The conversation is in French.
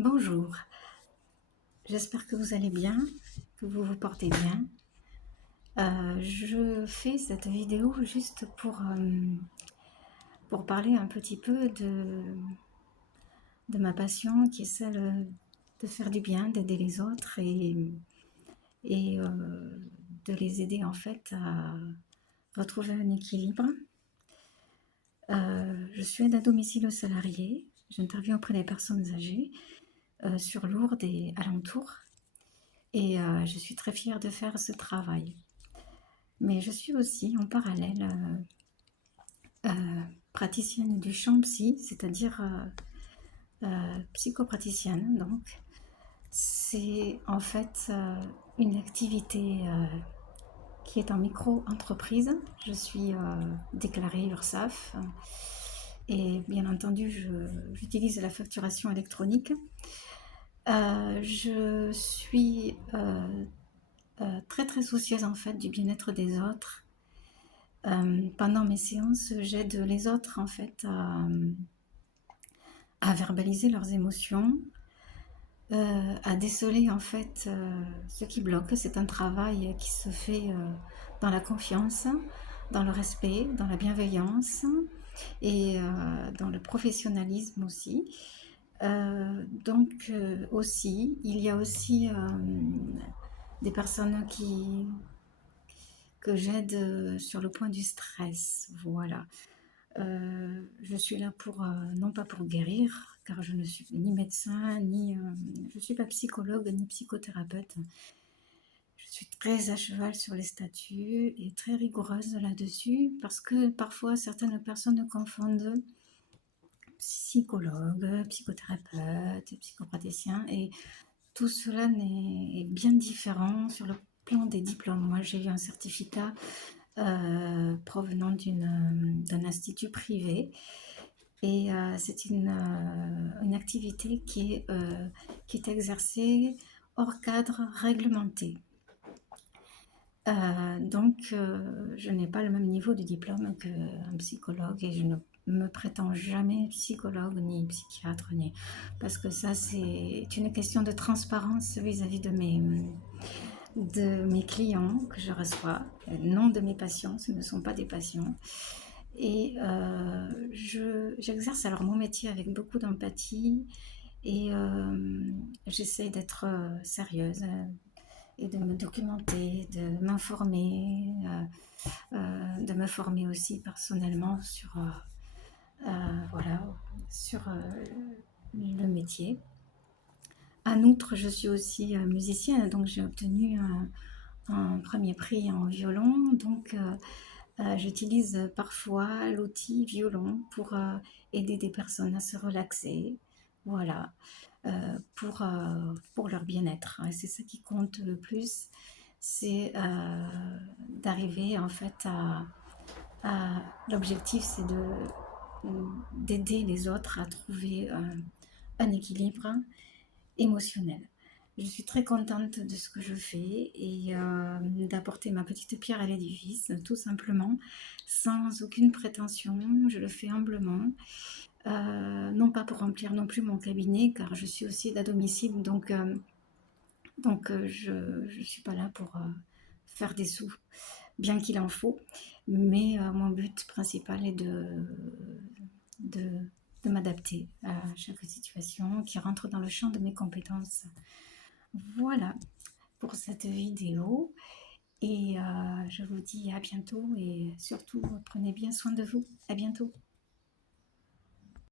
Bonjour, j'espère que vous allez bien, que vous vous portez bien. Je fais cette vidéo juste pour parler un petit peu de ma passion qui est celle de faire du bien, d'aider les autres et de les aider en fait à retrouver un équilibre. Je suis aide à domicile salarié, j'interviens auprès des personnes âgées sur Lourdes et alentours. Et je suis très fière de faire ce travail. Mais je suis aussi en parallèle praticienne du champ psy, c'est-à-dire psychopraticienne. Donc, c'est en fait une activité qui est en micro-entreprise. Je suis déclarée URSSAF et bien entendu, j'utilise la facturation électronique. Je suis très très soucieuse en fait du bien-être des autres. Pendant mes séances, j'aide les autres en fait à verbaliser leurs émotions, à déceler en fait ce qui bloque. C'est un travail qui se fait dans la confiance, dans le respect, dans la bienveillance et dans le professionnalisme aussi. Donc aussi, il y a aussi des personnes que j'aide sur le point du stress. Voilà. Je suis là pour, non pas pour guérir, car je ne suis ni médecin, ni je ne suis pas psychologue, ni psychothérapeute. Je suis très à cheval sur les statuts et très rigoureuse là-dessus, parce que parfois certaines personnes confondent psychologue, psychothérapeute, psychopraticien, et tout cela est bien différent sur le plan des diplômes. Moi, j'ai eu un certificat provenant d'un institut privé. Et c'est une activité qui est exercée hors cadre réglementé. Donc, je n'ai pas le même niveau de diplôme qu'un psychologue et je ne me prétends jamais psychologue ni psychiatre, parce que ça, c'est une question de transparence vis-à-vis de mes clients que je reçois, non de mes patients, ce ne sont pas des patients. Et j'exerce alors mon métier avec beaucoup d'empathie et j'essaie d'être sérieuse et de me documenter, de m'informer, de me former aussi personnellement voilà, sur le métier. En outre, je suis aussi musicienne, donc j'ai obtenu un premier prix en violon. Donc, j'utilise parfois l'outil violon pour aider des personnes à se relaxer, voilà, pour leur bien-être. Et c'est ça qui compte le plus, c'est d'arriver en fait l'objectif, c'est d'aider les autres à trouver un équilibre émotionnel. Je suis très contente de ce que je fais et d'apporter ma petite pierre à l'édifice, tout simplement, sans aucune prétention. Je le fais humblement, non pas pour remplir non plus mon cabinet, car je suis aussi aide à domicile, donc je ne suis pas là pour faire des sous, bien qu'il en faut, mais mon but principal est de, de m'adapter à chaque situation qui rentre dans le champ de mes compétences. Voilà pour cette vidéo et je vous dis à bientôt et surtout prenez bien soin de vous. À bientôt.